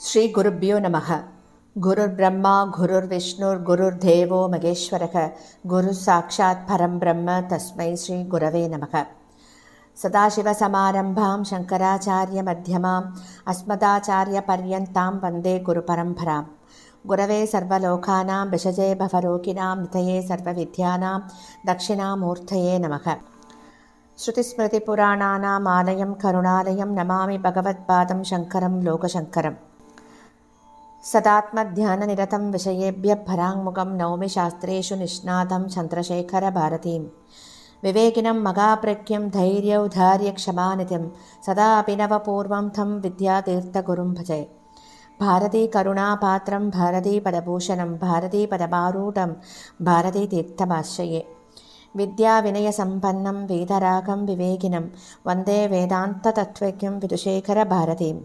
ஸ்ரீ குருப்யோ நமக. குருர் பிரம்மா குருர் விஷ்ணுர் குருர் தேவோ மகேஸ்வரக குரு சாட்சாத் பரம் பிரம்ம தஸ்மை ஸ்ரீ குரவே நமக. சதாசிவசமாரம்பாம் சங்கராச்சாரிய மத்தியமாம் அஸ்மதாச்சாரிய பர்யந்தாம் வந்தே குரு பரம்பராம். குரவே சர்வலோகானாம் விஷஜே பவரோகிணாம் நிதயே சர்வவித்யானாம் தட்சிணாமூர்த்தயே நமக. ஸ்ருதிஸ்மிருதிபுராணானாம் ஆலயம் கருணாலயம் நமாமி பகவத்பாதம் சங்கரம் லோகசங்கரம். सदात्मध्याननिरतं विषयेभ्यः पराङ्मुखं नौमि शास्त्रेषु निष्णातं चन्द्रशेखरभारतीं. विवेकिनं मगाप्रज्ञं धैर्यौधार्यक्षमानिधिं सदा अभिनवपूर्वं तं विद्यातीर्थगुरुं भजे. भारतीकरुणापात्रं भारतीपदभूषणं भारतीपदमारूढं भारतीतीर्थमाश्रये. विद्याविनयसम्पन्नं वेदरागं विवेकिनं वन्दे वेदान्ततत्त्वज्ञं विदुशेखरभारतीम्.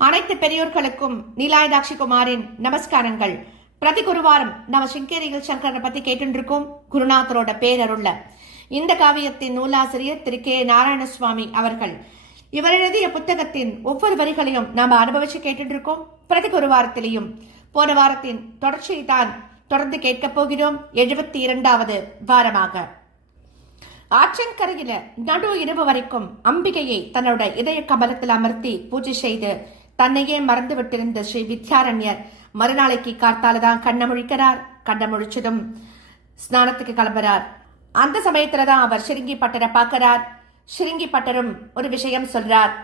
அனைத்து பெரியோர்களுக்கும் நீலாயதாட்சி குமாரின் நமஸ்காரங்கள். பிரதி குருவாரம் நம்ம சிங்கேரியில் சங்கரனை பத்தி கேட்டு இருக்கோம். குருநாதரோட பேரருள்ள இந்த காவியத்தின் நூலாசிரியர் திரு கே நாராயணசுவாமி அவர்கள். இவர் எழுதிய புத்தகத்தின் ஒவ்வொரு வரிகளையும் நாம அனுபவிச்சு கேட்டு இருக்கோம். பிரதி குருவாரத்திலையும் போன வாரத்தின் தொடர்ச்சியை தான் தொடர்ந்து கேட்க போகிறோம். 72வது வாரமாக ஆற்றங்கரையில நடு இரவு வரைக்கும் அம்பிகையை தன்னோட இதய கமலத்தில் அமர்த்தி பூஜை செய்து தன்னையே மறந்து விட்டிருந்த ஸ்ரீ வித்யாரண்யர் மறுநாளைக்கு கார்த்தாலதான் கண்ண முழிக்கிறார். கண்ண முழிச்சதும் ஸ்நானத்துக்கு கிளம்புறார். அந்த சமயத்துலதான் அவர் சிறுங்கி பட்டரை பார்க்கிறார். சிறுங்கி பட்டரும் ஒரு விஷயம் சொல்றார்.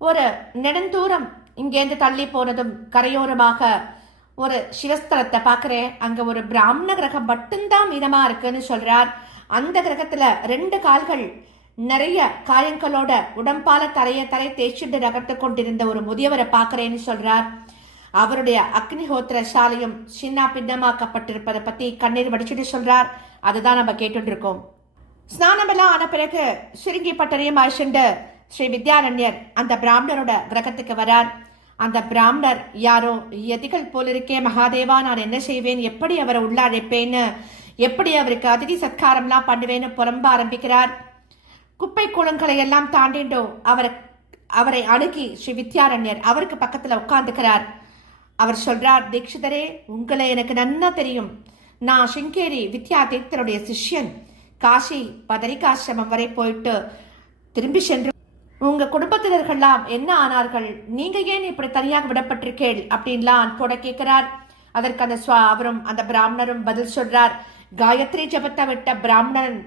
ஒரு நெடுந்தூரம் இங்கேருந்து தள்ளி போனதும் கரையோரமாக ஒரு சிவஸ்தலத்தை பார்க்கிறேன். அங்க ஒரு பிராமண கிரகம் மட்டும்தான் மீதமா இருக்குன்னு சொல்றார். அந்த கிரகத்துல 2 கால்கள் நிறைய காயங்களோட உடம்பால தரைய தேய்ச்சிட்டு நகர்த்து கொண்டிருந்த ஒரு முதியவரை பார்க்கிறேன்னு சொல்றார். அவருடைய அக்னிஹோத்திர சாலையும் சின்ன பின்னமாக்கப்பட்டிருப்பதை பத்தி கண்ணீர் வடிச்சுட்டு சொல்றார். அதுதான் நம்ம கேட்டு இருக்கோம். ஸ்நானம் எல்லாம் ஆன பிறகு சிறுங்கி பட்டரையும் ஆயிஷண்டு ஸ்ரீ வித்யாரண்யர் அந்த பிராமணரோட கிரகத்துக்கு வரார். அந்த பிராமணர் யாரோ எதிகள் போல இருக்கே மகாதேவா, நான் என்ன செய்வேன், எப்படி அவரை உள்ள அழைப்பேன்னு, எப்படி அவருக்கு அதிதி சத்காரம்லாம் பண்ணுவேன்னு புலம்ப ஆரம்பிக்கிறார். குப்பை கூலங்களை எல்லாம் தாண்டிண்டோ அவரை அணுகி ஸ்ரீ வித்யாரண்யர் அவருக்கு பக்கத்துல உட்கார்ந்துக்கிறார். அவர் சொல்றார், தீட்சிதரே, உங்களை எனக்கு நன்னா தெரியும். நான் சிங்கேரி வித்யா தீர்த்தருடைய சிஷ்யன். காசி பதரிகாசிரமம் வரை போயிட்டு திரும்பி சென்று உங்க குடும்பத்தினர்கள்லாம் என்ன ஆனார்கள், நீங்க ஏன் இப்படி தனியாக விடப்பட்டிருக்கேள் அப்படின்லாம் அன்போட கேட்கிறார். அதற்கு அந்த அவரும் அந்த பிராமணரும் பதில் சொல்றார், காயத்ரி ஜபத்தை விட்ட பிராமணன்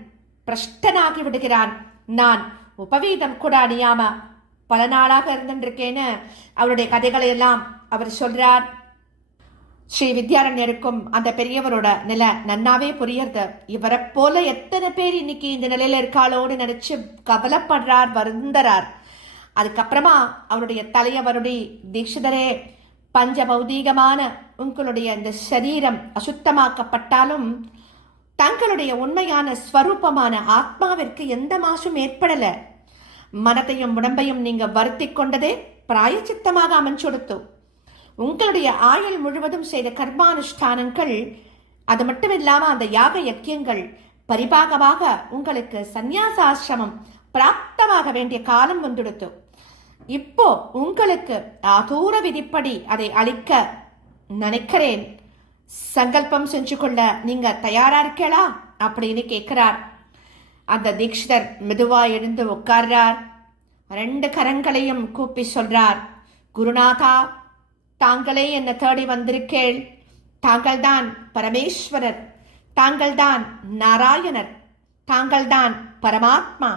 பிரஷ்டனாகி விடுகிறான். நான் உபவீதம் கூட அணியாம பல நாளாக இருந்திருக்கேன்னு அவருடைய கதைகளை எல்லாம் அவர் சொல்றார். ஸ்ரீ வித்யாரண்யருக்கும் அந்த பெரியவரோட நிலை நன்னாவே புரியறது. இவரை போல எத்தனை பேர் இன்னைக்கு இந்த நிலையில இருக்காளோடு நினைச்சு கவலைப்படுறார், வருந்தறார். அதுக்கப்புறமா அவருடைய தலையவருடைய தீட்சிதரே, பஞ்ச பௌதீகமான உங்களுடைய இந்த சரீரம் அசுத்தமாக்கப்பட்டாலும் தங்களுடைய உண்மையான ஸ்வரூபமான ஆத்மாவிற்கு எந்த மாசும் ஏற்படல. மனத்தையும் உடம்பையும் நீங்க வருத்தி கொண்டதே பிராயச்சித்தமாக அமைஞ்சொடுத்து. உங்களுடைய ஆயுள் முழுவதும் செய்த கர்மானுஷ்டானங்கள், அது மட்டும் இல்லாம அந்த யாக யக்கியங்கள் பரிபாகமாக உங்களுக்கு சந்நியாசாசிரமம் பிராப்தமாக வேண்டிய காலம் வந்துடுத்து. இப்போ உங்களுக்கு ஆதூர விதிப்படி அதை அளிக்க நினைக்கிறேன். சங்கல்பம் செஞ்சு கொள்ள நீங்க தயாரா இருக்கலா அப்படின்னு கேட்கிறார். அந்த தீட்சிதர் மெதுவா எழுந்து உட்கார்றார். 2 கரங்களையும் கூப்பி சொல்றார், குருநாதா, தாங்களே என்ன தேடி வந்திருக்கேள். தாங்கள்தான் பரமேஸ்வரர், தாங்கள்தான் நாராயணர், தாங்கள்தான் பரமாத்மா.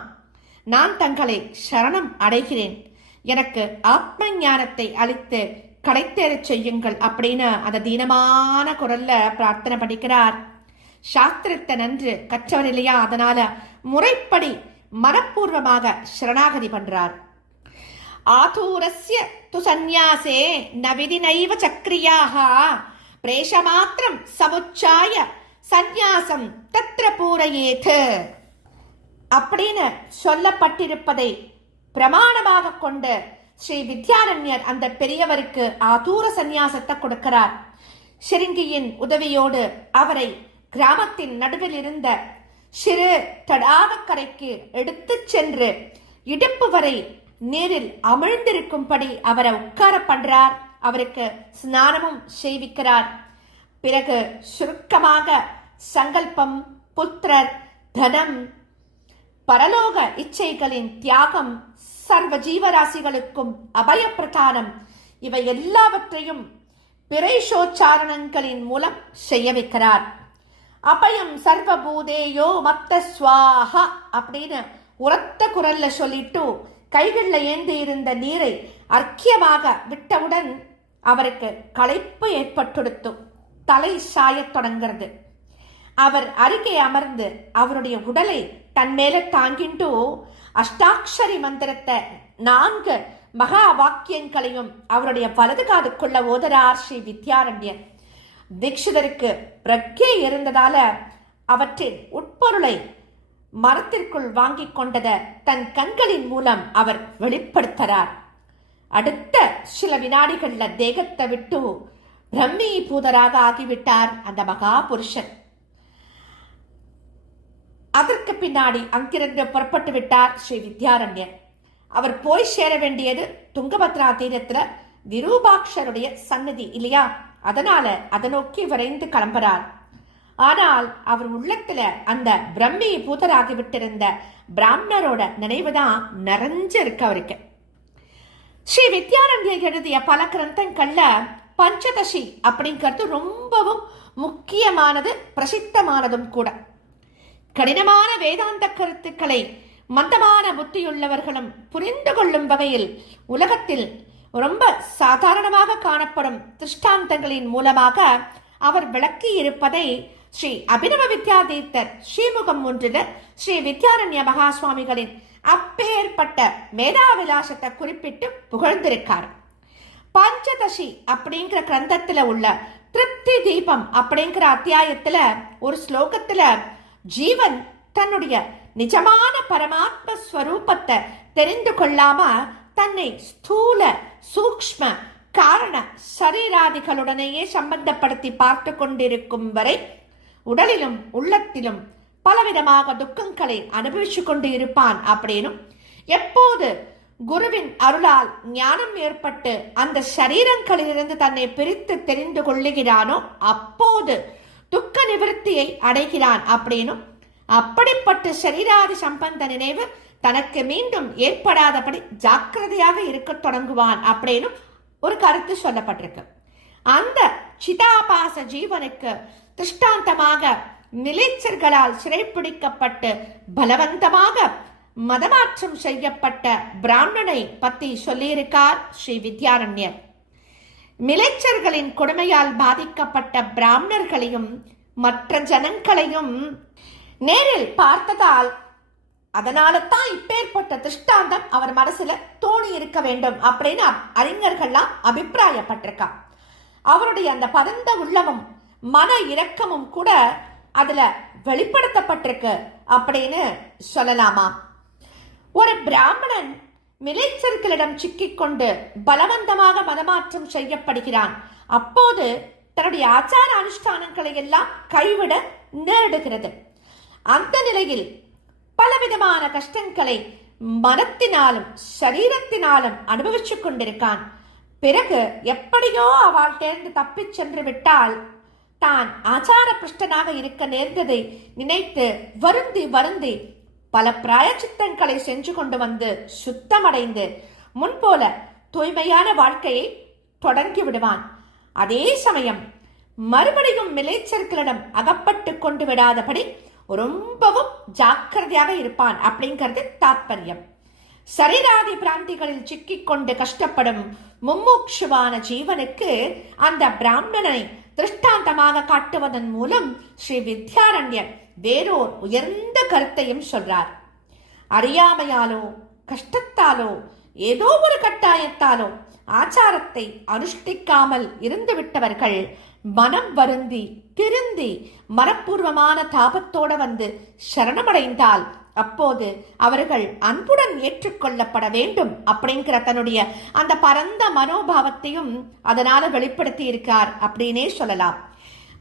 நான் தங்களை சரணம் அடைகிறேன். எனக்கு ஆத்ம ஞானத்தை அளித்து கடைத்தேறச் செய்யுங்கள் அப்படின்னு அந்த தீனமான குரல்ல பிரார்த்தனை பண்ணிக்கிறார். சாஸ்திரத்தை நன்று கற்றவர் இல்லையா, அதனால முறைப்படி மனப்பூர்வமாக சரணாகதி பண்றார். ஆதூரஸ்ய து சந்நியாசே நவிதி நைவ சக்ரியாக பிரேஷமாத்திரம் சமுச்சாய சந்நியாசம் தத்ர பூரயேத் அப்படின்னு சொல்லப்பட்டிருப்பதை பிரமாணமாக கொண்டு ஸ்ரீ வித்யாரண்யர் அந்த பெரியவருக்கு ஆதூர சந்நியாசத்தை கொடுக்கிறார். சிறுங்கியின் உதவியோடு அவரை கிராமத்தின் நடுவில் இருந்த சிறு தடாகக்கரைக்கு எடுத்துச் சென்று இடுப்பு வரை நீரில் அமிழ்ந்திருக்கும்படி அவரை உட்கார பண்றார். அவருக்கு ஸ்நானமும் செய்விக்கிறார். பிறகு சுருக்கமாக சங்கல்பம், புத்திரர், தனம், பரலோக இச்சைகளின் தியாகம், சர்வ ஜீவராசிகளுக்கும் அபயப்பிரதானம், இவை எல்லாவற்றையும் பிரேஷோச்சாரணங்களின் மூலம் செய்ய வைக்கிறார். அபயம் சர்வபூதேயோ மத்த ஸ்வாஹா அப்படின்னு உரத்த குரல்ல சொல்லிட்டு கைகளில் ஏந்தி இருந்த நீரை அர்க்கியமாக விட்டவுடன் அவருக்கு களைப்பு ஏற்பட்டுடுத்து தலை சாயத் தொடங்கிறது. அவர் அருகே அமர்ந்து அவருடைய உடலை தன் மேல தாங்கிட்டு அஷ்டாட்சரி மந்திரத்தை 4 மகா வாக்கியங்களையும் அவருடைய வலது காதுக்குள்ள ஓதரார் ஸ்ரீ வித்யாரண்யர். தீட்சிதருக்கு பிரக்ஞை இருந்ததால அவற்றின் உட்பொருளை மரத்திற்குள் வாங்கி கொண்டத தன் கண்களின் மூலம் அவர் வெளிப்படுத்துகிறார். அடுத்த சில வினாடிகள்ல தேகத்தை விட்டு பிரம்மீபூதராக ஆகிவிட்டார் அந்த மகா புருஷன். அதற்கு பின்னாடி அங்கிருந்து புறப்பட்டு விட்டார் ஸ்ரீ வித்யாரண்யர். அவர் போய் சேர வேண்டியது துங்கபத்ரா தீரத்துல விரூபாட்சருடைய சன்னதி இல்லையா, அதனால அதை நோக்கி விரைந்து கிளம்புறார். ஆனால் அவர் உள்ளத்துல அந்த பிரம்மி பூதராகிவிட்டிருந்த பிராமணரோட நினைவுதான் நிறைஞ்சு இருக்கு அவருக்கு. ஸ்ரீ வித்யாரண்யர் எழுதிய பல கிரந்தங்கள்ல பஞ்சதசி அப்படிங்கிறது ரொம்பவும் முக்கியமானது, பிரசித்தமானதும் கூட. கடினமான வேதாந்த கருத்துக்களை மந்தமான புத்தியுள்ளவர்களும் புரிந்து கொள்ளும் வகையில் உலகத்தில் ரொம்ப சாதாரணமாக காணப்படும் திருஷ்டாந்தங்களின் மூலமாக அவர் விளக்கி இருப்பதை ஸ்ரீ அபிநவ வித்யாதீர்த்தர் ஸ்ரீமுகம் 1 ஸ்ரீ வித்யாரண்ய மகா சுவாமிகளின் அப்பேற்பட்ட மேதாவிலாசத்தை குறிப்பிட்டு புகழ்ந்திருக்கார். பஞ்சதசி அப்படிங்கிற கிரந்தத்துல உள்ள திருப்தி தீபம் அப்படிங்கிற அத்தியாயத்துல ஒரு ஸ்லோகத்துல ஜீவன் தன்னுடைய நிஜமான பரமாத்ம ஸ்வரூபத்தை தெரிந்து கொள்ளாம தன்னை ஸ்தூல சூக்ஷ்ம காரண சரீராதிகளுடனேயே சம்பந்தப்படுத்தி பார்த்து கொண்டிருக்கும் வரை உடலிலும் உள்ளத்திலும் பலவிதமாக துக்கங்களை அனுபவிச்சு கொண்டு இருப்பான் அப்படின்னும், எப்போது குருவின் அருளால் ஞானம் ஏற்பட்டு அந்த சரீரங்களிலிருந்து தன்னை பிரித்து தெரிந்து கொள்ளுகிறானோ அப்போது துக்க நிவர்த்தியை அடைகிறான் அப்படின்னும், அப்படிப்பட்ட சரீராதி சம்பந்த நினைவு தனக்கு மீண்டும் ஏற்படாதபடி ஜாக்கிரதையாக இருக்க தொடங்குவான் அப்படின்னு ஒரு கருத்து சொல்லப்பட்டிருக்கு. அந்த சிதாபாச ஜீவனுக்கு திருஷ்டாந்தமாக நிலைச்சர்களால் சிறைப்பிடிக்கப்பட்டு பலவந்தமாக மதமாற்றம் செய்யப்பட்ட பிராமணனை பத்தி சொல்லியிருக்கார் ஸ்ரீ வித்யாரண்யர். மிலைச்சர்களின் கொடுமையால் பாதிக்கப்பட்ட பிராமணர்களையும் மற்ற ஜனங்களையும் நேரில் பார்த்ததால் அதனால தான் இப்பேற்பட்ட திருஷ்டாந்தம் அவர் மனசுல தோணி இருக்க வேண்டும் அப்படின்னு அறிஞர்கள்லாம் அபிப்பிராயப்பட்டிருக்கா. அவருடைய அந்த பரந்த உள்ளமும் மன இரக்கமும் கூட அதுல வெளிப்படுத்தப்பட்டிருக்கு அப்படின்னு சொல்லலாமா. ஒரு பிராமணன் மிலேச்சர்களிடம் சிக்கிக்கொண்டு பலவந்தமாக மதமாற்றம் செய்யப்படுகிறான். அப்போது தன்னுடைய ஆச்சார அனுஷ்டானங்களை எல்லாம் கைவிட நேரிடுகிறது. அந்த நிலையில் பலவிதமான கஷ்டங்களை மனத்தினாலும் சரீரத்தினாலும் அனுபவிச்சுக் கொண்டிருக்கான். பிறகு எப்படியோ அவள் தேர்ந்து தப்பிச் சென்று விட்டால் தான் ஆச்சார பிருஷ்டனாக இருக்க நேர்ந்ததை நினைத்து வருந்தி வருந்தி பல பிராயச்சித்தங்களை சென்று கொண்டு வந்து சுத்தமடைந்து முன்போல தூய்மையான வாழ்க்கையை தொடங்கி விடுவான். அதே சமயம் மறுபடியும் மிலேச்சர்களிடம் அகப்பட்டு கொண்டு விடாதபடி ரொம்பவும் ஜாக்கிரதையாக இருப்பான் அப்படிங்கிறது தாத்பரியம். சரீராதி பிராந்திகளில் சிக்கிக்கொண்டு கஷ்டப்படும் மும்மூக்ஷுவான ஜீவனுக்கு அந்த பிராமணனை திருஷ்டாந்தமாக காட்டுவதன் மூலம் ஸ்ரீ வித்யாரண்யர் வேறோர் உயர்ந்த கருத்தையும் சொல்றார். அறியாமையாலோ கஷ்டத்தாலோ ஏதோ ஒரு கட்டாயத்தாலோ ஆச்சாரத்தை அனுஷ்டிக்காமல் இருந்து விட்டவர்கள் மனம் வருந்தி திருந்தி மனப்பூர்வமான தாபத்தோட வந்து சரணமடைந்தால் அப்போது அவர்கள் அன்புடன் ஏற்றுக்கொள்ளப்பட வேண்டும் அப்படிங்கிற தன்னுடைய அந்த பரந்த மனோபாவத்தையும் அதனால வெளிப்படுத்தி இருக்கார் அப்படின்னே சொல்லலாம்.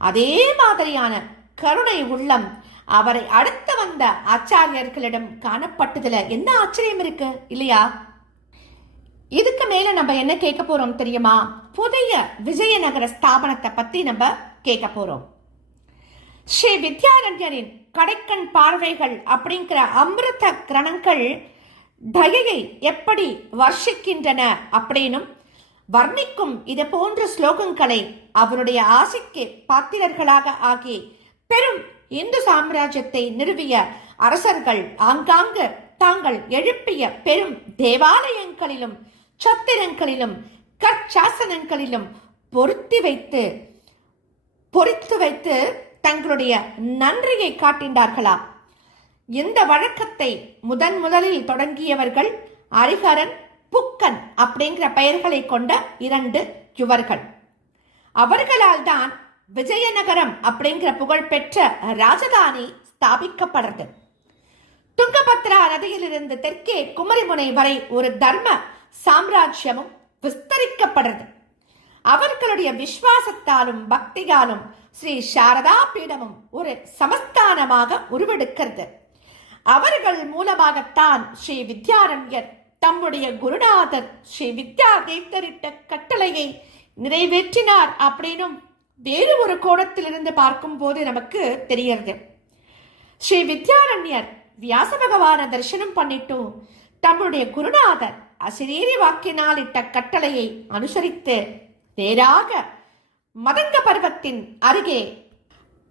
அதே மாதிரியான கருணை உள்ளம் அவரை அடுத்து வந்த ஆச்சாரியர்களிடம் காணப்பட்டதுல என்ன ஆச்சரியம் இருக்கு இல்லையா? இதுக்கு மேல நம்ம என்ன கேட்க போறோம் தெரியுமா? புதிய விஜயநகர ஸ்தாபனத்தை பத்தி நம்ம கேட்க போறோம். ஸ்ரீ வித்யாரண்யரின் கடைக்கண் பார்வைகள் அப்படிங்கிற அமிர்த கிரணங்கள் தயையை எப்படி வர்ஷிக்கின்றன அப்படின்னும் வர்ணிக்கும் இது போன்ற ஸ்லோகங்களை அவருடைய ஆசைக்கு பாத்திரர்களாக ஆகி பெரும் இந்து சாம்ராஜ்யத்தை நிறுவிய அரசர்கள் ஆங்காங்கு தாங்கள் எழுப்பிய பெரும் தேவாலயங்களிலும் சத்திரங்களிலும் கற்சாசனங்களிலும் பொறித்து வைத்து தங்களுடைய நன்றியை காட்டினார்களா? இந்த வழக்கத்தை முதலில் தொடங்கியவர்கள் அரிஹரன், புக்கன் அப்படிங்கிற பெயர்களை கொண்ட 2 யுவர்கள். அவர்களால் தான் விஜயநகரம் அப்படிங்கிற புகழ்பெற்ற ராஜதானி ஸ்தாபிக்கப்படுறது. துங்கபத்ரா நதியிலிருந்து தெற்கே குமரிமுனை வரை ஒரு தர்ம சாம்ராஜ்யமும் விஸ்தரிக்கப்படுறது. அவர்களுடைய விசுவாசத்தாலும் பக்தியாலும் ஸ்ரீ சாரதா பீடமும் ஒரு சமஸ்தானமாக உருவெடுக்கிறது. அவர்கள் மூலமாகத்தான் ஸ்ரீ வித்யாரண்யர் தம்முடைய குருநாதர் ஸ்ரீ வித்யா தேவரிட்ட கட்டளையை நிறைவேற்றினார் அப்படின்னும் வேறு ஒரு கோணத்திலிருந்து பார்க்கும் போது நமக்கு தெரியறது. ஸ்ரீ வித்யாரண்யர் வியாச பகவான தரிசனம் பண்ணிட்டு தம்முடைய குருநாதர் அசிரீரி வாக்கினால் இட்ட கட்டளையை அனுசரித்து நேராக மதங்க பர்வத்தின் அருகே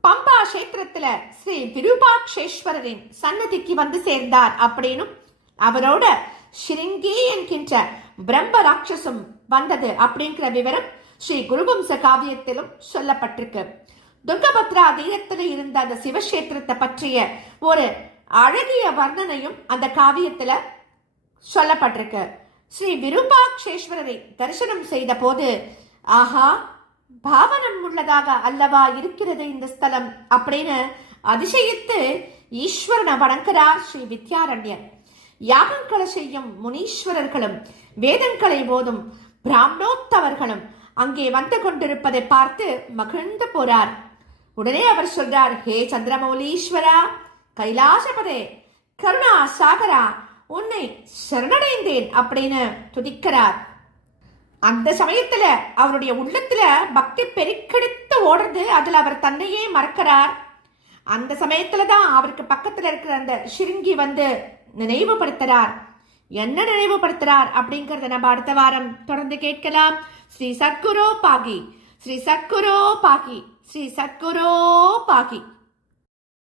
பம்பா கஷேத்திரத்துல ஸ்ரீ விருபாட்சேஸ்வரரின் சன்னதிக்கு வந்து சேர்ந்தார் அப்படின்னும் அவரோட ஸ்ருங்கி என்கின்ற பிரம்ம ராட்சசும் வந்தது அப்படிங்கிற விவரம் ஸ்ரீ குருவம்ச காவியத்திலும் சொல்லப்பட்டிருக்கு. துங்கபத்ரா தீரத்தில் இருந்த அந்த சிவக்ஷேத்திரத்தை பற்றிய ஒரு அழகிய வர்ணனையும் அந்த காவியத்துல சொல்லப்பட்டிருக்கு. ஸ்ரீ விருபாட்சேஸ்வரரை தரிசனம் செய்த போது ஆஹா, பாவனம் உள்ளதாக அல்லவா இருக்கிறது இந்த ஸ்தலம் அப்படின்னு அதிசயித்து ஈஸ்வரனை வணங்குகிறார் ஸ்ரீ வித்யாரண்யர். யாகங்களை செய்யும் முனீஸ்வரர்களும் வேதங்களை ஓதும் பிராமணோத்தவர்களும் அங்கே வந்து கொண்டிருப்பதை பார்த்து மகிழ்ந்து போறார். உடனே அவர் சொல்றார், ஹே சந்திரமௌலீஸ்வரா, கைலாசபதே, கருணா சாகரா, உன்னை சரணடைந்தேன் அப்படின்னு துதிக்கிறார். அந்த சமயத்துல அவருடைய உள்ளத்துல பக்தி பெருக்கெடுத்து ஓடுறது. அதுல அவர் தன்னையே மறக்கிறார். அந்த சமயத்துலதான் அவருக்கு பக்கத்துல இருக்கிற அந்த ஸ்ருங்கி வந்து நினைவுபடுத்துறார். என்ன நினைவுபடுத்துறார் அப்படிங்கறத நம்ம அடுத்த வாரம் தொடர்ந்து கேட்கலாம். ஸ்ரீ சத்குரு பாகி, ஸ்ரீ சத்குரு பாகி, ஸ்ரீ சத்குரு பாகி.